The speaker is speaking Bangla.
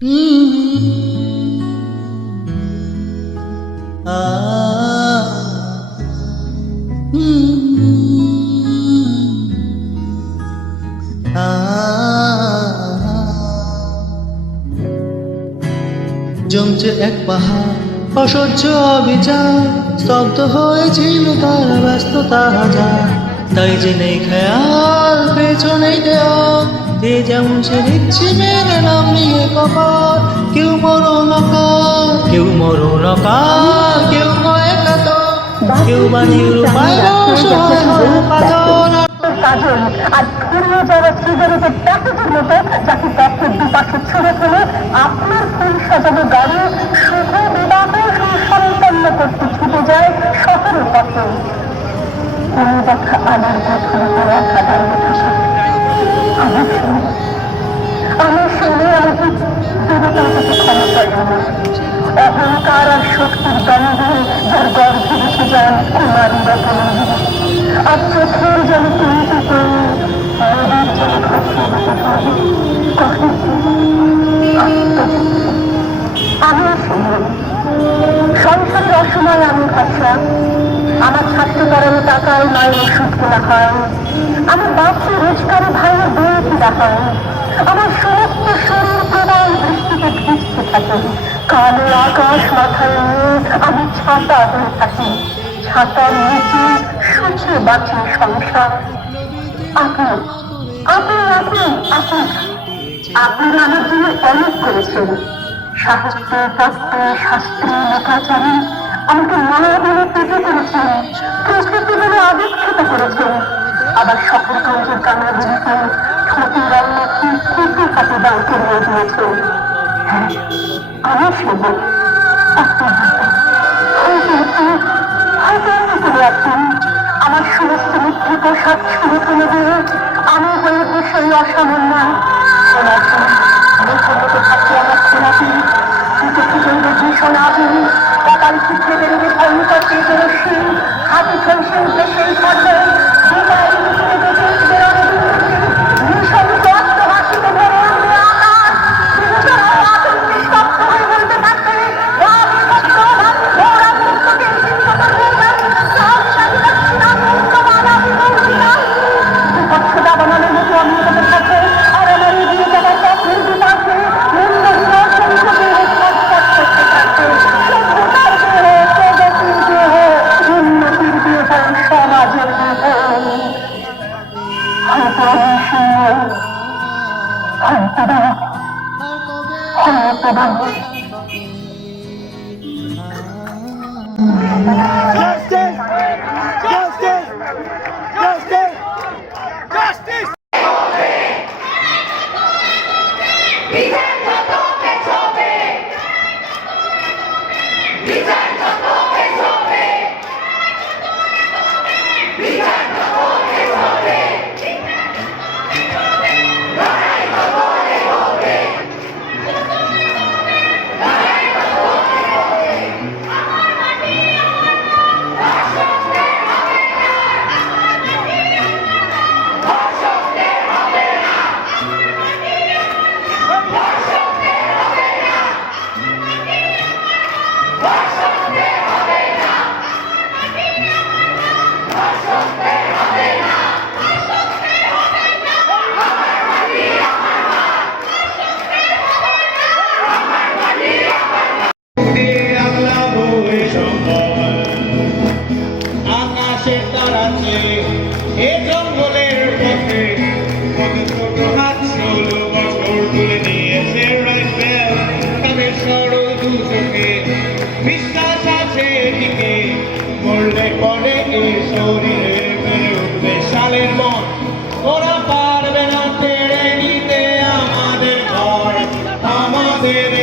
জমছে এক পাহাড় অসহ্য অবিচার, স্তব্ধ হয়েছিল তার ব্যস্ততা হাজার। তাই যে নেই খেয়াল, পেছনেই দেওয়াল, যে যেমন সে দিচ্ছি মেরে নাম নিয়ে কপাল। কেউ মরণকাল, কেউ মরণকাল, কেউ কয়ে কাতর, কেউ বানিয়ে রূপায় অসহায় হয়ে পাথর। কাজল আর ফুরিয়ে যাওয়া সিগারেটের প্যাকেটের মতো যাকে পথের দুপাশে ছুড়ে ফেলে আপনার ফুল সাজানো গাড়ি শুভ বিবাহ সম্পন্ন করতে ছুটে যায় শহরের পথে। দেখা আলোর গঠন করা সাধারণ আমি শুনে আমাকে দূরতা থেকে ক্ষমতা না। অহংকার আর শক্তির দ্বন্দ্বে যার গর্ভে বসে যান কুমারী রকম আর চোখের যেন তুলিতে আমি সংসারের অসময় আমি ভাষা আমার ছাত্র কারণে টাকায় মায়ের ওষুধ কেনা হয়, আমার বাচ্চা রোজগারে ভাইয়ের বই কেনা হয়, আমার সমস্ত শরীর প্রবল বৃষ্টিতে ভিজতে থাকে। কালো আকাশ মাথায় নিয়ে আমি ছাতা হয়ে থাকি, ছাতার নিচে সূর্যে বাঁচে সংসার। আপনি আপনি আপনি আপনি আপনারা আমার জন্য অনেক করেছেন। সাহিত্য, তত্ত্ব, শাস্ত্রে, লেখাচারে আমাকে মায়া বলে পেতে করেছেন, প্রকৃতি বলে আবিষ্কৃত করেছেন। আবার শহরগঞ্জের কামরাগুলিতে ছোটের রান্না খুঁটি হাতে দাঁড় করিয়ে দিয়েছেন। হ্যাঁ, আমি শুভ আমার সমস্ত মিথ্যে পোশাক ছুঁড়ে ফেলে দিয়ে আমি হয়ে বসে অসামান্য থাকি আমার খোলাপি ভীষণ আগুন কপাল চিত্রে বেরোবে ভয়ঙ্কর তেজরশ্মি হাতে চলছে উদ্দেশ্যে থাকে ভীষণ কষ্ট হাসিতে ভরে আমরা আকাশ আতঙ্কে স্তব্ধ হয়ে বলতে থাকে দাবানোর মতো আমি তাদের সাথে আর আমার এগিয়ে যাবার পথের দুপাশে উন্নতির দেহ সমাজের দেহ হয়তো বিশ্বাস আছে এদিকে মরলে পরে এই শরীরে বেড়ে উঠবে সালের মন। ওরা পারবে না কেড়ে নিতে আমাদের ঘর, আমাদের